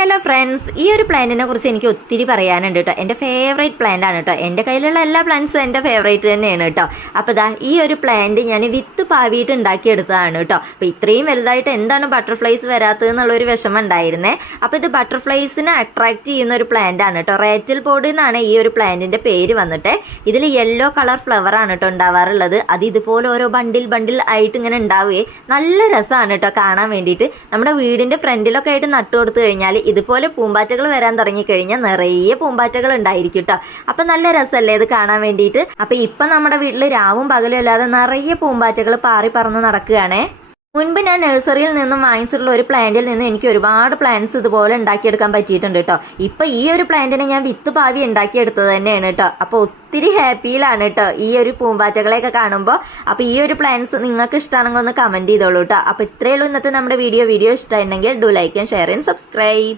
Hello friends, ഈ ഒരു പ്ലാന്റിനെ കുറിച്ച് എനിക്ക് ഒത്തിരി പറയാനുണ്ട് കേട്ടോ. എൻ്റെ ഫേവറേറ്റ് പ്ലാന്റ് ആണ് കേട്ടോ. എൻ്റെ കയ്യിലുള്ള എല്ലാ പ്ലാന്റ്സും എൻ്റെ ഫേവറേറ്റ് തന്നെയാണ് കേട്ടോ. അപ്പോൾ ഇതാ ഈ ഒരു പ്ലാന്റ് ഞാൻ വിത്ത് പാവിയിട്ട് ഉണ്ടാക്കിയെടുത്തതാണ് കേട്ടോ. അപ്പോൾ ഇത്രയും വലുതായിട്ട് എന്താണ് ബട്ടർഫ്ലൈസ് വരാത്തതെന്നുള്ളൊരു വിഷമം ഉണ്ടായിരുന്നേ. അപ്പോൾ ഇത് ബട്ടർഫ്ലൈസിനെ അട്രാക്ട് ചെയ്യുന്ന ഒരു പ്ലാന്റ് ആണ് കേട്ടോ. റേച്ചൽ പോഡ് എന്നാണ് ഈ ഒരു പ്ലാന്റിൻ്റെ പേര് വന്നിട്ട്. ഇതിൽ യെല്ലോ കളർ ഫ്ലവർ ആണ് കേട്ടോ ഉണ്ടാവാറുള്ളത്. അത് ഇതുപോലെ ഓരോ ബണ്ടിൽ ആയിട്ട് ഇങ്ങനെ ഉണ്ടാവുകയെ നല്ല രസമാണ് കേട്ടോ കാണാൻ വേണ്ടിയിട്ട്. നമ്മുടെ വീടിൻ്റെ ഫ്രണ്ടിലൊക്കെ ആയിട്ട് നട്ടു കൊടുത്തു കഴിഞ്ഞാൽ ഇതുപോലെ പൂമ്പാറ്റകൾ വരാൻ തുടങ്ങിക്കഴിഞ്ഞാൽ നിറയെ പൂമ്പാറ്റകൾ ഉണ്ടായിരിക്കും കേട്ടോ. അപ്പം നല്ല രസമല്ലേ ഇത് കാണാൻ വേണ്ടിയിട്ട്. അപ്പം ഇപ്പം നമ്മുടെ വീട്ടിൽ രാവും പകലും അല്ലാതെ നിറയെ പൂമ്പാറ്റകൾ പാറി പറന്ന് നടക്കുകയാണേ. മുൻപ് ഞാൻ നഴ്സറിയിൽ നിന്നും വാങ്ങിച്ചിട്ടുള്ള ഒരു പ്ലാന്റിൽ നിന്ന് എനിക്ക് ഒരുപാട് പ്ലാന്റ്സ് ഇതുപോലെ ഉണ്ടാക്കിയെടുക്കാൻ പറ്റിയിട്ടുണ്ട് കേട്ടോ. ഇപ്പം ഈ ഒരു പ്ലാന്റിനെ ഞാൻ വിത്ത് പാവി ഉണ്ടാക്കിയെടുത്തത് തന്നെയാണ് കേട്ടോ. അപ്പോൾ ഒത്തിരി ഹാപ്പിയിലാണ് കേട്ടോ ഈ ഒരു പൂമ്പാറ്റകളെയൊക്കെ കാണുമ്പോൾ. അപ്പോൾ ഈ ഒരു പ്ലാന്റ്സ് നിങ്ങൾക്ക് ഇഷ്ടമാണെങ്കിൽ ഒന്ന് കമൻറ്റ് ചെയ്തോളൂ കേട്ടോ. അപ്പോൾ ഇത്രയേ ഉള്ളൂ ഇന്നത്തെ നമ്മുടെ വീഡിയോ ഇഷ്ടമായിട്ടുണ്ടെങ്കിൽ do like and share and subscribe.